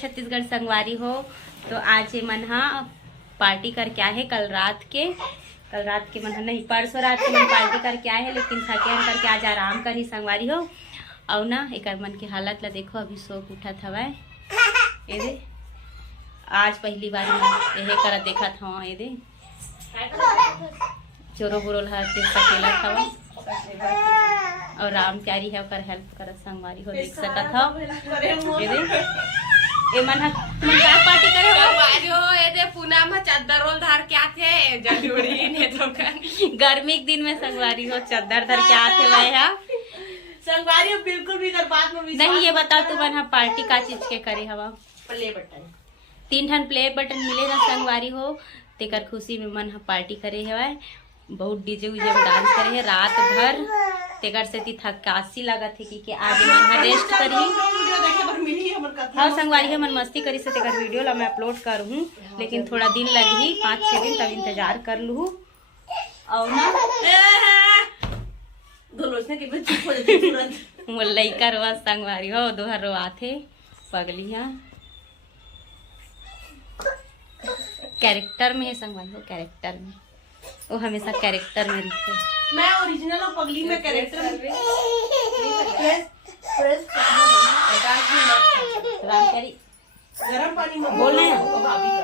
छत्तीसगढ़ संगवारी हो। तो आज ये मन पार्टी करके आए है कल रात के मन नहीं परसों रात के मन पार्टी करके आए है, लेकिन थके करके आज आराम करी संगवारी हो। और ना एक मन की हालत ला देखो, अभी सोक उठा था ये दे आज पहली बार यही कर देखा था। ये दे चोरो बुरोल सकेला था और राम प्यारी है ओकर हेल्प कर संगवारी हो देख सकत हो। ये दे ए मन का पार्टी करे संगवारी हो। ये दे पुना में चादर रोल धर के आथे जरूरी ने तो गर्मी के दिन में संगवारी हो चादर धर के आथे वह संगवारी बिल्कुल भी कर बात में नहीं। ये बता तू मन पार्टी का चीज के करे हवा? प्ले बटन 3 ठन प्ले बटन मिले ना संगवारी हो, तेकर खुशी में मन पार्टी करे है। बहुत डीजे उजे में डांस करे है रात भर। तेकर से थकासी लगत है कि आज मन रेस्ट करी। हाँ संगवारी है मन मस्ती करी से तेकर वीडियो ला मैं अपलोड करूँ, लेकिन थोड़ा दिन लगी 5-6 दिन, तब इंतजार कर लूँ। और ना लइका रोआ संगवारी हो दोहर रोआ थे पगलिया कैरेक्टर में है संगवारी हो। कैरेक्टर में वो हमेशा कैरेक्टर में रहते। मैं ओरिजिनल और पगली में कैरेक्टर में गरम पानी में बोल रहे हैं भाभी का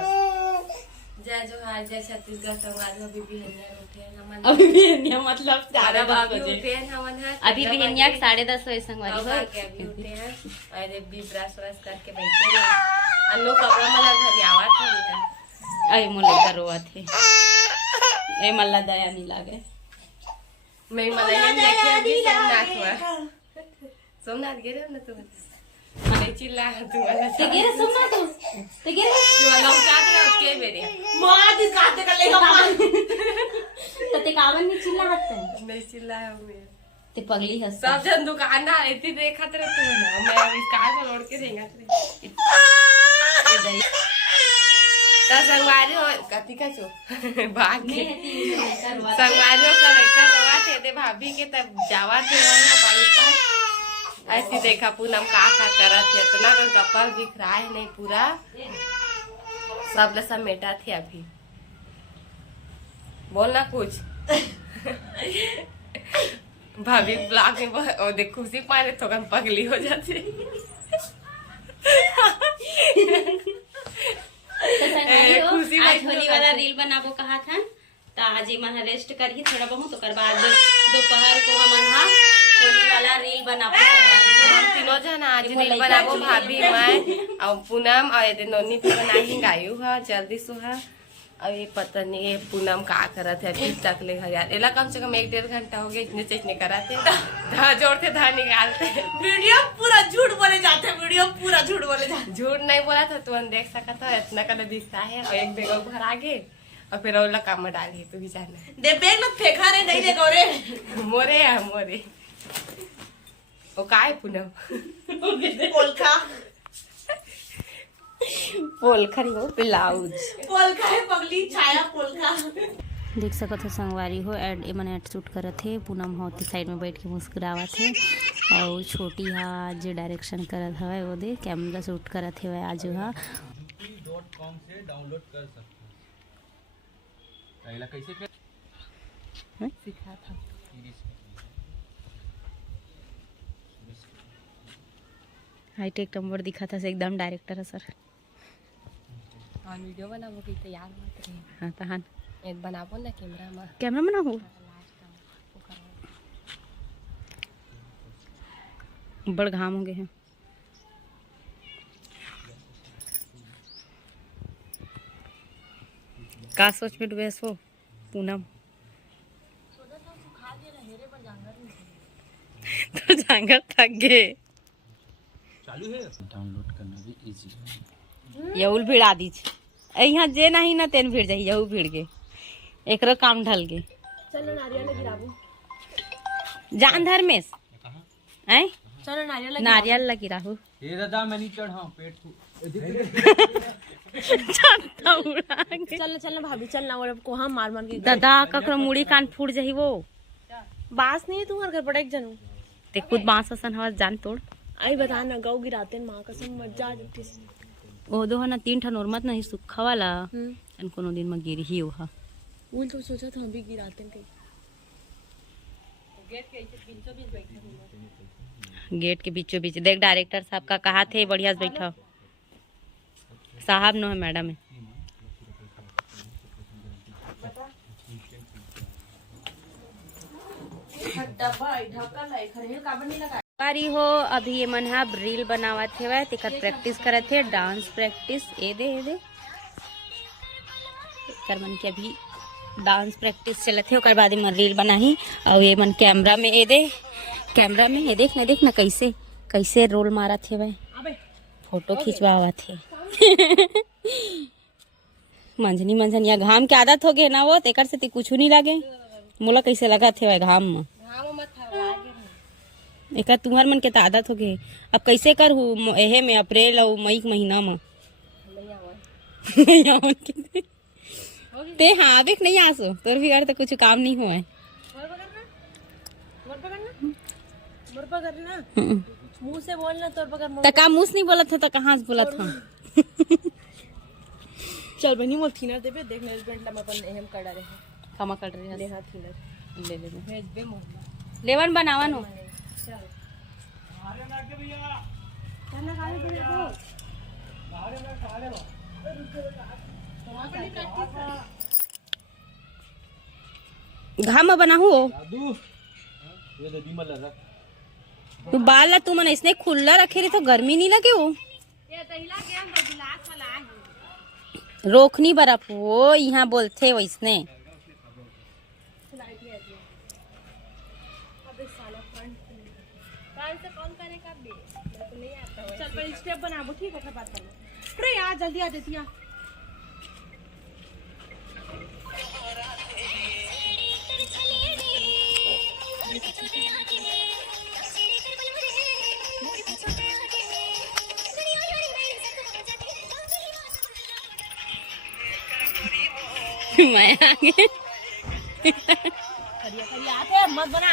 जय जोहार जय छत्तीसगढ़ संगवारी हो। अभी बिहनिया मतलब 10:30 बजे अभी बिहनिया 10:30 बजे संगवारी हो। अभी उठे हैं और भी ब्रश व्रश करके बैठे हैं। अन्नो कपड़ा मला घर आवा था। अरे मोले का रोआ थे ए मल्ला दया नहीं लागे। मैं मला देखे अभी सोमनाथ गिरे ना तू मने चिल्ला तू वाला ते गिरे सोमनाथ ते गिरे जो लौका रहे के मेरे मां दिस काटे कर लेगा तो ते कावन में चिल्ला हत्ते नहीं चिल्ला है मैं ते पगली हंस सब जन दुकान ना इतनी देखा तेरे तू ना मैं अभी कार में लौट के देगा तेरे ता संगवारी हो कति का चो भाग के संगवारी हो का रवा थे दे भाभी के तब जावा थे वहां बालूता ऐसी देखा पूनम का करत थे इतना का कपल दिख रहा है नहीं पूरा सब लसा मेटा थे। अभी बोलना कुछ भाभी ब्लॉग में और देख खुशी पाने तो कम पगली हो जाती खुशी आज होली वाला रील बनाबो कहा था तो आज मन रेस्ट करही थोड़ा बहुत तो बाद दोपहर को हम होली वाला रील बनाबो। हम तीनों जन आज रील बनाबो भाभी मैं और पूनम और ये नोनी भी बनाई गायू है जल्दी सुहा। और ये पता नहीं ये पूनम का करत है अभी तक ले यार एला कम से कम 1-1.5 घंटा हो गया इतने चेचने कराते धा जोड़ते धा निकालते वीडियो पूरा झूठ बोले जाते वीडियो पूरा झूठ बोले जाते। झूठ नहीं बोला था तू देख सका था इतना कलर दिखता है और एक बेग घर आगे और फिर और काम में डाली तू भी जाना दे बेग मत फेंका रे नहीं देखो रे मोरे है मोरे ओ काय पूनम पोलखा पोलखा हो ब्लाउज पोलखा है पगली छाया पोलखा देख सकत हो संगवारी हो। एड मन एड शूट करत थे पूनम होती साइड में बैठ के मुस्कुरावत है और छोटी हा जो डायरेक्शन करत हवे वो दे कैमरा शूट करत है आज हा .com से डाउनलोड कर सकते हो। पहला कैसे कर सिखा था हाईटेक नंबर दिखा था से एकदम डायरेक्टर है सर। हाँ वीडियो बनाबो की तैयार मत रही। हाँ तहन एक बनाबो ना कैमरा में बनाबो बड़ घाम हो गए हैं। का सोच में डूबे सो पूनम तो जांगर थक गए। चालू है डाउनलोड करना भी इजी है। यहुल भिड़ा दी यहाँ जे नहीं ना तेन भिड़ जाही यहू भिड़ के एकरो काम ढल के चलो नारियल गिराबो जान धर्मेश हैं चलो नारियल लगी राहु ये दादा मैं नहीं चढ़ा पेट चल भाभी चल ना और को हम मार मार के दादा ककरो मुड़ी कान फूट जाही वो बास नहीं है तुम्हारे घर पड़े एक जनू ते खुद बांस असन हवा जान तोड़ आई बता ना गौ गिराते माँ कसम मजा आ जाती ओ दो है ना 3 ठन और मत नहीं सुखा वाला अन कोनो दिन में गिर ही ओहा उन तो सोचा था हम भी गिराते हैं गेट के बीचों बीच देख डायरेक्टर साहब का कहा थे बढ़िया से बैठा साहब नो है मैडम है बारी हो अभी ये मन हा रील बनावत हे तेकर प्रैक्टिस करत थे डांस प्रैक्टिस ए दे कर मन के अभी डांस प्रैक्टिस चलत है ओकर बाद मन रील बनाही और ये मन कैमरा में ए दे कैमरा में ये देख ना कैसे कैसे रोल मारत है भाई फोटो खिंचवावत है मंझनी या घाम के आदत हो गए ना वो तेकर से कुछ नहीं लागे मोला कैसे लगा थे भाई घाम में एक तुम्हार मन के तो आदत हो गए अब कैसे कर एहे में अप्रैल और मई के महीना में ते हाँ अभी नहीं आसो तोर भी तो कुछ काम नहीं हुआ है मुंह से बोलना तोर पकड़ तका मुंह से नहीं बोला था तो कहाँ से बोला था चल बनी मोल थीनर देबे देख नेल पेंट ला अपन एहम कड़ा रहे कमा कर रही है ले हां थीनर ले ले भेज बे मोल लेवन बनावन हो घाम में बनाहू तू बाल ला तू मन इसने खुला रखे रही तो गर्मी नहीं लगे वो रोकनी बर्फ वो यहाँ बोलते वैसने चल पर स्टेप बनाबो ठीक है बात करना अरे यार जल्दी आ जाती है मैं आगे आते मत बना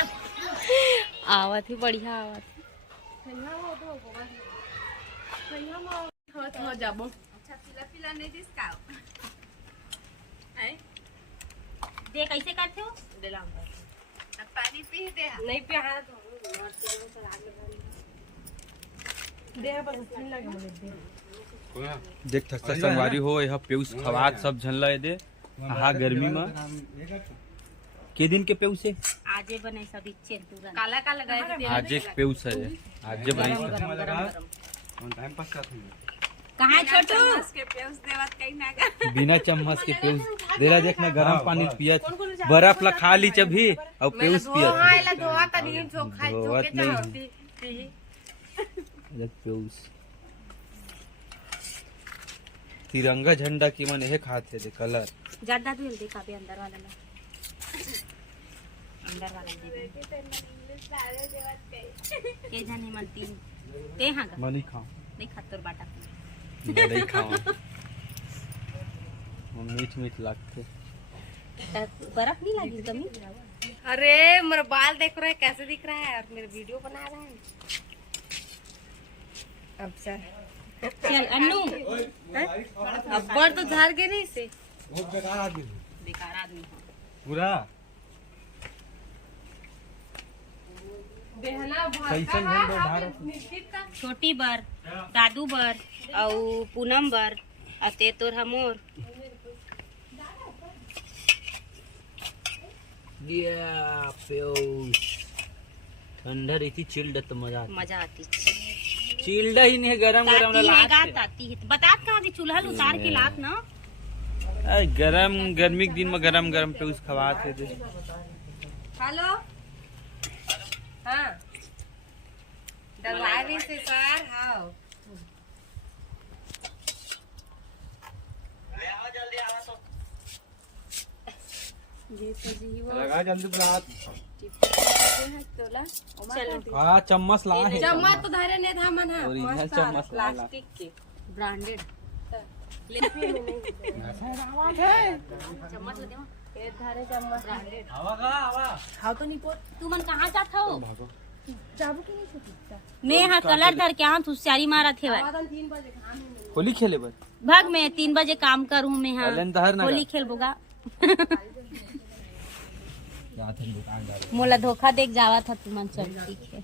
आवत ही बढ़िया आवत जाबो दे कैसे करते हो पानी पी दे नहीं पी हाथ दे पर नहीं लगे मुझे देख थक्का संगवारी हो यह पेउस खवात सब झनला दे आहा गर्मी में के दिन के पेउस है आजे बने सब इच्छे पूरा काला काला गए आज एक पेउस है आज बनी टाइम पास करते कहाँ है छोटू के पेउस देवत कहीं ना बिना चम्मच के पेउस देला देखना गरम पानी पियत बर्फ ला खा ली जब भी और पेउस पियत हायला धोआ त नहीं चोखा धोवत चोके नहीं। चाहती जब पेउस तिरंगा झंडा की मन है खाते थे कलर जड्डा तो जल्दी काबे अंदर वाला ना अंदर वाला दे के जाने मन तीन ते हां का मनी खाओ नहीं खातर बाटा नहीं खाओ मीठ मीठ लगते बर्फ नहीं लगी कमी अरे मेरा बाल देख रहा है कैसे दिख रहा है और मेरे वीडियो बना रहा है अब चल अन्नू अब बड़ तो झाड़ के नहीं से बेकार आदमी पूरा बेहना कैसन झंडा ढार छोटी बर दादू बर और पूनम बर अते तोर हमोर ठंडा रहती चिल्ड तो मजा आती चिल्ड ही नहीं गरम गरम आती है बता कहाँ भी चूल्हा उतार के लात ना गरम गर्मी के दिन में गरम गरम पे उस खवाते थे हेलो हाँ दरबारी से सर हाँ लगा जल्दी प्लाट चलो हाँ चम्मच ला है चम्मच तो धरे नहीं था मन है ओरिजिनल चम्मच ला प्लास्टिक के ब्रांडेड चम्मच ले दे ये धारे चम्मच ब्रांडेड खाओ तो नहीं पोत तू मन कहाँ जाता हो नेहा कलर धर के आंत होशियारी मारा थे होली खेले बर भाग में 3 बजे काम करूँ मैं हाँ अलन दहर ना होली खेलबोगा मोला धोखा देख जावा था तू मन चल ठीक है